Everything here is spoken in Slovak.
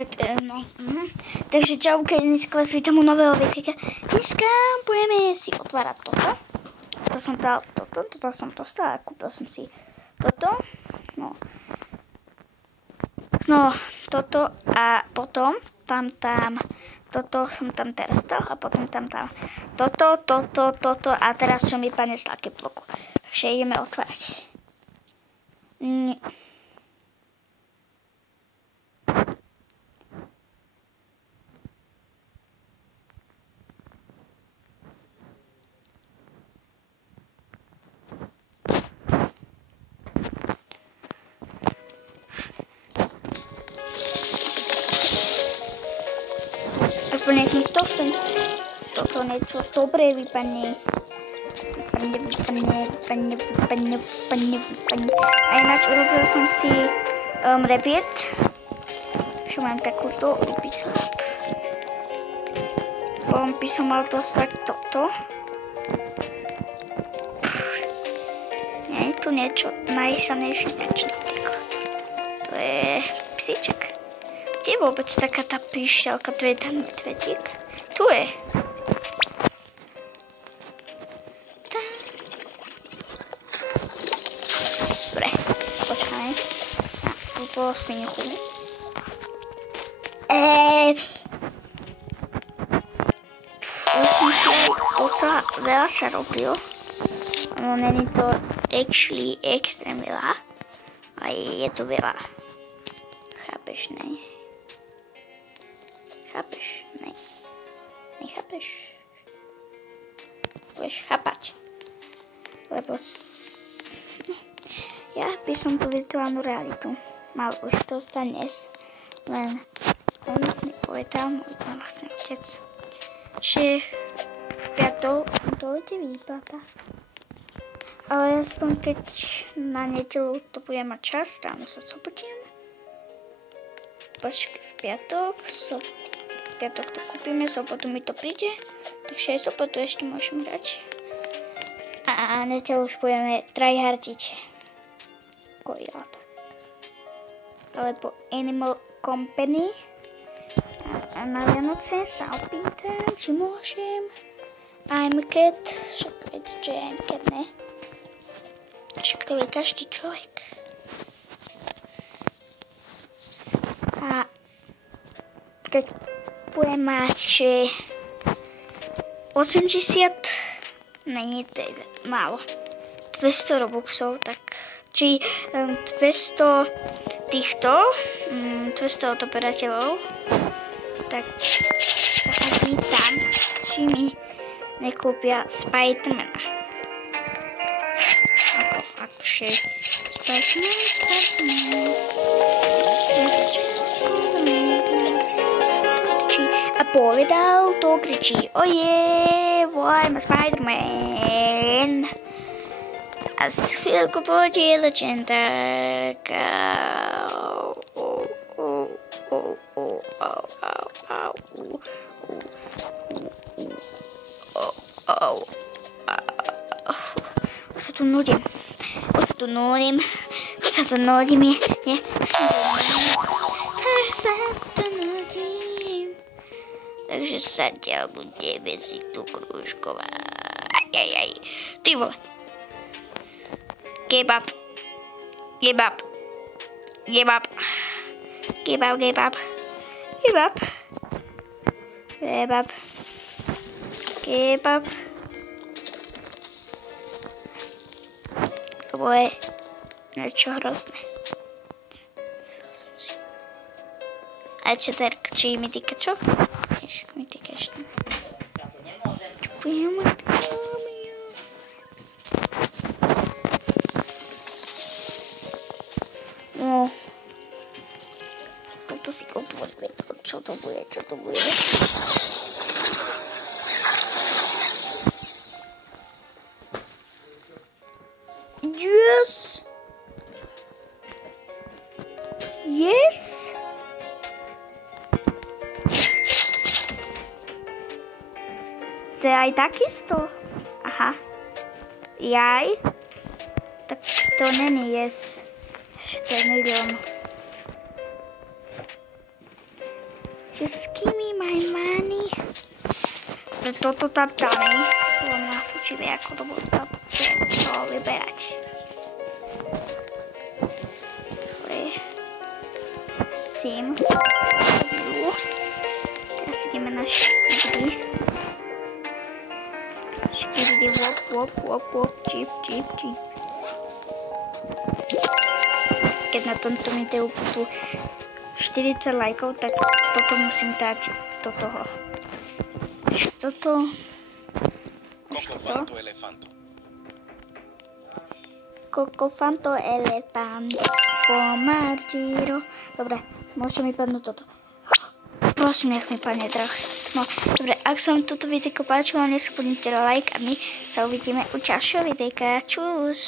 No, takže čauke, dneska vás vítam u nového videa. Dneska budeme si otvárať toto. To som dal toto som dostal a kúpil som si toto. No, toto a potom toto som tam teraz dal a potom tam toto a teraz som vypadne z také bloku. Takže ideme otvárať. Aspoň nech mi stopne. Toto niečo dobré vypadne. A ináč urobil som si rebiet. Že mám takúto vyslap. Potom by som mal dostať toto. Nie je tu niečo najsanejšie napríklad. To je psíček. Kde je vôbec taká tá píšťalka? Tu je ten medvedík. Tu je. Dobre, počkaj. Na túto svinichu. Už som si docela veľa sa robil. No, není to actually extrém veľa. Ale je to veľa. Chápeš, ne? Chápeš? Ne. Nechápeš? Budeš chápať. Lebo ja by som tú virtuálnu realitu mal už dostať dnes. Len on mi povedal, môj vlastný otec, že v piatok dojde výplata. Ale aspoň keď na nedeľu to bude mať čas, ráno sa zobudím. Počkej, v piatok to kúpime, sobotu mi to príde, takže aj sobotu ešte môžem hrať. A nedeľu už budeme tryhardiť Gorilla tak. Alebo Animal Company. A na Vianoce sa opýtam, či môžem. I'm a cat, však viete, že I'm a cat, ne? Však to vie každý človek. A keď budem mať, že 80, není to je málo, 200 robuxov, tak či 200 týchto, 200 odoberateľov, tak sa pýtam, či mi nekúpia Spidermana. Akože Spiderman. A povedal, to kričí, oje, volaj ma Spiderman. A z chvíľku pôjde legendárka. Už sa tu nudím. Takže sa ťa budeme si tu krúžkovať. Ty vole. Kebab. To bude niečo hrozné. A čo terka, či mi týka čo? Však mi týka ešte. Ja to nemôžem. No. Toto si otvoríme. Čo to bude? Yes. To je aj takisto. Aha. Jaj. Tak to není yes. To je milión. Just give me my money. Pre toto tam dáme. Len nás učili, ako to bude to vyberať. Sim. Teraz ideme na škody. Škody, wop, čip. Keď na tomto videu budú 40 lajkov, tak toto musím dať do toho. Toto. Cocofanto elefanto. Pomargiro. Dobre, môže mi padnúť toto. Prosím, nech mi padne drah. No, dobre, ak sa vám toto videjko páčilo, nezabudnite like a my sa uvidíme u ďalšieho videjka. Čus!